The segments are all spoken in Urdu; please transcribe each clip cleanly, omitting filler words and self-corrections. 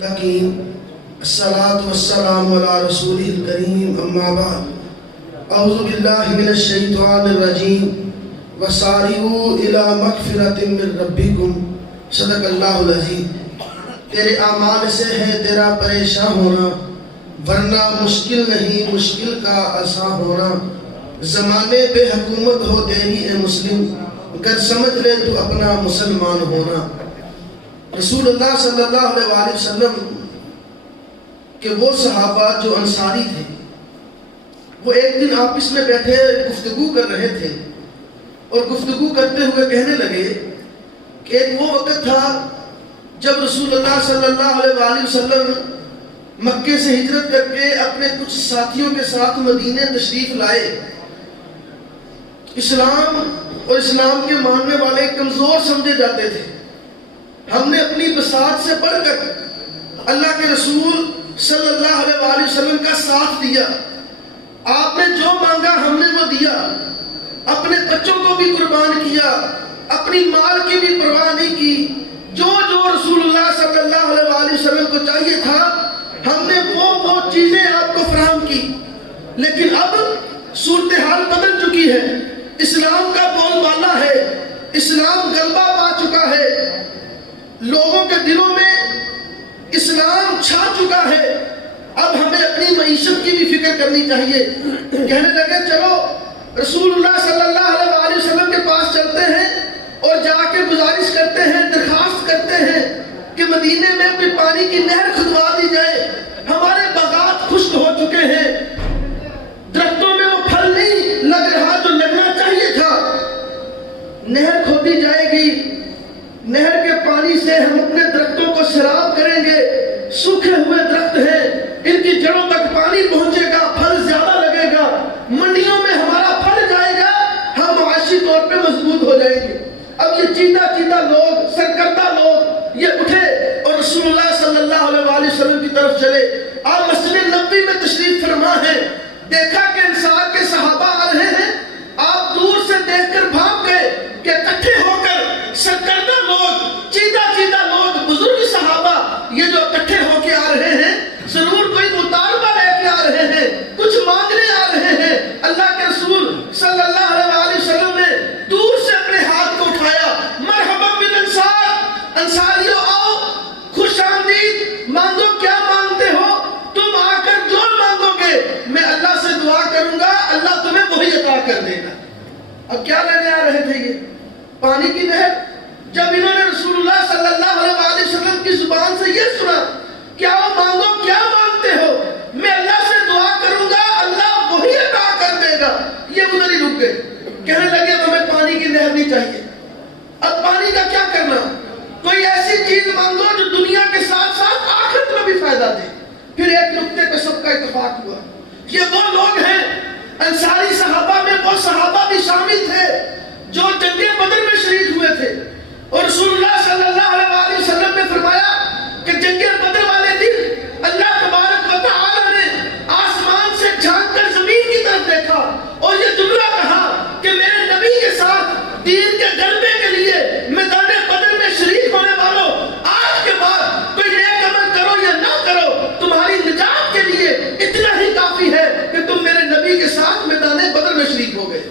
الصلاة والسلام على رسوله الكريم اما بعد اعوذ باللہ من الشیطان الرجیم وسارعوا الى مغفرۃ من ربکم صدق اللہ العظیم۔ تیرے اعمال سے ہے تیرا پریشان ہونا، ورنہ مشکل نہیں مشکل کا آسان ہونا۔ زمانے پہ حکومت ہو تیری اے مسلم، گر سمجھ لے تو اپنا مسلمان ہونا۔ رسول اللہ صلی اللہ علیہ وآلہ وسلم کہ وہ صحابہ جو انصاری تھے، وہ ایک دن آپس میں بیٹھے گفتگو کر رہے تھے، اور گفتگو کرتے ہوئے کہنے لگے کہ ایک وہ وقت تھا جب رسول اللہ صلی اللہ علیہ وآلہ وسلم مکے سے ہجرت کر کے اپنے کچھ ساتھیوں کے ساتھ مدینے تشریف لائے۔ اسلام اور اسلام کے ماننے والے کمزور سمجھے جاتے تھے۔ ہم نے اپنی بساط سے بڑھ کر اللہ کے رسول صلی اللہ علیہ وآلہ وسلم کا ساتھ دیا۔ آپ نے جو مانگا ہم نے وہ دیا، اپنے بچوں کو بھی قربان کیا، اپنی مال کی بھی پرواہ نہیں کی۔ جو رسول اللہ صلی اللہ علیہ وآلہ وسلم کو چاہیے تھا ہم نے وہ چیزیں آپ کو فراہم کی۔ لیکن اب صورتحال بدل چکی ہے، اسلام کا بول بالا ہے، اسلام غلبہ پا چکا ہے، لوگوں کے دلوں میں اسلام چھا چکا ہے۔ اب ہمیں اپنی معیشت کی بھی فکر کرنی چاہیے۔ کہنے لگے چلو رسول اللہ صلی اللہ علیہ وآلہ وسلم کے پاس چلتے ہیں اور جا کے گزارش کرتے ہیں، درخواست کرتے ہیں کہ مدینے میں کوئی پانی کی نہر کھدوا دی جائے۔ ہمارے باغات خشک ہو چکے ہیں، درختوں میں وہ پھل نہیں لگ رہا جو لگنا چاہیے تھا۔ نہر کھودی جائے گی، نہر کے پانی سے ہم اپنے درختوں کو سیراب کریں گے۔ سوکھے ہوئے درخت ہیں، ان کی جڑوں تک پانی پہنچے گا، پھل زیادہ لگے گا، منڈیوں میں ہمارا پھل جائے گا، ہم معاشی طور پہ مضبوط ہو جائیں گے۔ اب یہ چیتا لوگ، سرکردہ لوگ یہ اٹھے اور رسول اللہ صلی اللہ علیہ وآلہ وسلم کی طرف چلے۔ آپ مسجد نبوی میں تشریف فرما ہے، دیکھا کہ انصار کے صحابہ آ رہے ہیں، آپ دور سے دیکھ کر بھاگ گئے کہ اکٹھے ہو کر سرکردہ لوگ، چیتا لوگ، بزرگ صحابہ یہ جو اکٹھے ہو کے آ رہے ہیں، ضرور کوئی مطالبہ لے کے آ رہے ہیں، کچھ مانگنے آ رہے ہیں۔ اللہ کے رسول صلی اللہ علیہ وآلہ وسلم نے دور سے اپنے ہاتھ کو اٹھایا، مرحبا بالانصار، انصاریوں آؤ، خوش آمدید، مانگو کیا مانگتے ہو، تم آ کر جو مانگو گے میں اللہ سے دعا کروں گا، اللہ تمہیں وہی عطا کر دے گا۔ اب کیا لینے آ رہے تھے یہ؟ پانی کی نہر۔ جب انہوں نے رسول اللہ صلی اللہ علیہ وآلہ وسلم کی زبان سے یہ سنا کیا مانگو کیا مانگتے ہو، میں اللہ سے دعا کروں گا، اللہ وہی عطا کر دے گا، یہ ادھر ہی رک گئے۔ کہنے لگے ہمیں پانی کی نہر نہیں چاہیے، اب پانی کا کیا کرنا؟ کوئی ایسی چیز مانگو جو دنیا کے ساتھ ساتھ آخرت میں بھی فائدہ دے۔ پھر ایک نقطے پہ سب کا اتفاق ہوا، یہ وہ لوگ ہیں، انصاری صحابہ میں وہ صحابہ بھی شامل تھے جو جنگ بدر میں شریک ہوئے تھے، اور رسول اللہ صلی اللہ علیہ وآلہ وسلم نے فرمایا کہ جنگ بدر والے دن اللہ تبارک و تعالی نے آسمان سے جھانک کر زمین کی طرف دیکھا اور یہ جملہ کہا کہ میرے نبی کے ساتھ دین کے غلبے کے لیے میدان بدر میں شریک ہونے والوں، آج کے بعد کوئی نیک عمل کرو یا نہ کرو، تمہاری نجات کے لیے اتنا ہی کافی ہے کہ تم میرے نبی کے ساتھ میدان بدر میں شریک ہو گئے۔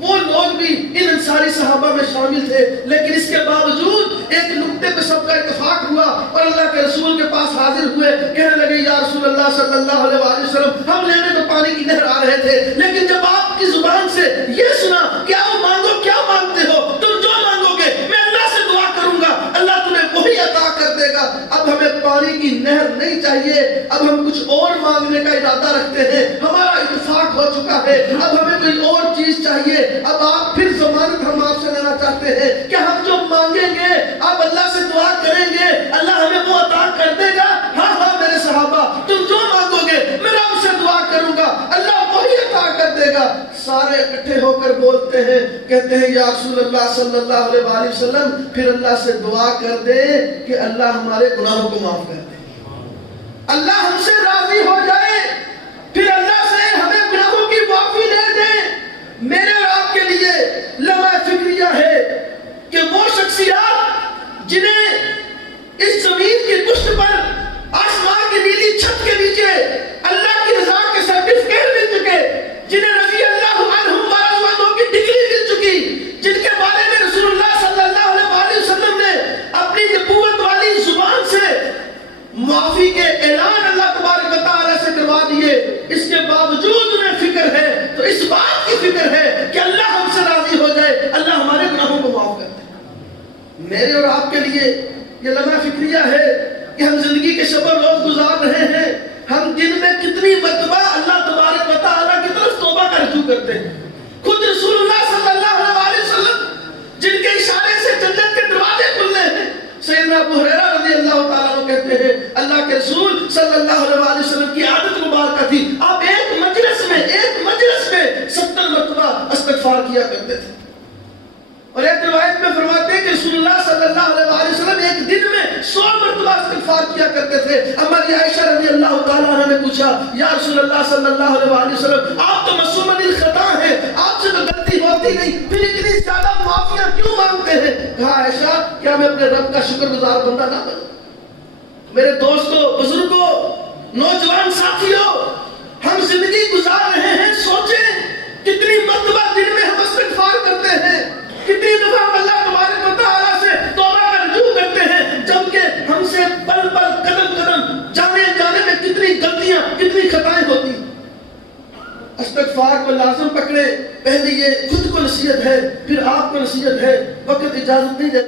وہ لوگ بھی ان انصاری صحابہ میں شامل تھے، لیکن اس کے باوجود ایک نقطے پہ سب کا اتفاق ہوا اور اللہ کے رسول کے پاس حاضر ہوئے۔ کہنے لگے یا رسول اللہ صلی اللہ علیہ وآلہ وسلم، ہم لینے تو پانی کی نہر آ رہے تھے، لیکن جب آپ کی زبان سے یہ سنا کیا مانگو کیا مانگتے ہو، تم جو مانگو گے میں اللہ سے دعا کروں گا، اللہ تمہیں وہی عطا کر دے گا۔ اب ہمیں پانی کی نہر نہیں چاہیے، اب ہم کچھ اور مانگنے کا ارادہ رکھتے ہیں، ہمارا اتفاق ہو چکا ہے، اب ہمیں کوئی اور چیز چاہیے۔ اب آپ پھر ضمانت ہم آپ سے لینا چاہتے ہیں کہ ہم جو مانگیں گے آپ اللہ سے دعا کریں گے، اللہ ہمیں وہ عطا کر دے گا۔ ہاں میرے صحابہ، تم جو مانگو گے میں رب سے دعا کروں گا، اللہ وہی عطا کر دے گا۔ سارے اکٹھے ہو کر بولتے ہیں، کہتے ہیں یا رسول اللہ صلی اللہ علیہ وآلہ وسلم، پھر اللہ سے دعا کر دے کہ اللہ ہمارے گناہوں کو معاف کر دے، اللہ ہم سے راضی ہو جائے، پھر اللہ سے ہمیں گناہوں کی معافی دے دے۔ میرے اور آپ کے لیے لمحہ فکریہ ہے کہ وہ شخصیات جنہیں اس زمین کی پشت پر معافی کے اعلان اللہ تبارک و تعالیٰ سے کروا دیے، اس کے باوجود انہیں فکر ہے تو اس بات کی فکر ہے کہ اللہ ہم سے راضی ہو جائے، اللہ ہمارے گناہوں کو معاف کر دے۔ میرے اور آپ کے لیے یہ لمحہ فکریہ ہے کہ ہم زندگی کے شب و روز گزار رہے ہیں، ہم دن میں کتنی مرتبہ اللہ تبارک و تعالیٰ کی طرف توبہ کا رجوع کرتے ہیں۔ خود رسول اللہ صلی اللہ علیہ وسلم جن کے اشارے سے جنت کے دروازے کھلنے ہیں، سیدنا ابو ہریرہ رضی اللہ تعالیٰ عنہ کہتے ہیں اللہ کے رسول صلی اللہ علیہ وسلم کی عادت مبارکہ تھی، آپ ایک مجلس میں 70 مرتبہ استغفار کیا کرتے تھے۔ اور ایک روایت میں فرماتے ہیں کہ رسول اللہ صلی اللہ علیہ وسلم ایک دن میں 100 مرتبہ استغفار کیا کرتے تھے۔ ہماری عائشہ رضی اللہ تعالیٰ عنہ نے پوچھا یا رسول اللہ صلی اللہ علیہ وسلم آپ تو معصوم الخطا ہیں، آپ سے تو غلطی ہوتی نہیں، پھر اتنی زیادہ معافیاں کیوں مانگتے ہیں؟ کہا عائشہ کیا میں اپنے رب کا شکر گزار بندہ نہ بنوں؟ میرے دوستوں، بزرگوں، نوجوان ساتھیوں، ہم زندگی گزار رہے ہیں، سوچیں کتنی مرتبہ دن میں ہم استغفار کرتے ہیں، کتنی دفعہ ہم اللہ تبارک و تعالیٰ سے توبہ کا رجوع کرتے ہیں، جبکہ ہم سے پل پل قدم قدم جانے میں کتنی غلطیاں کتنی خطائیں ہوتی ہیں۔ استغفار کو لازم پکڑے، پہلے یہ خود کو نصیحت ہے، پھر آپ کو نصیحت ہے، وقت اجازت نہیں دیتا۔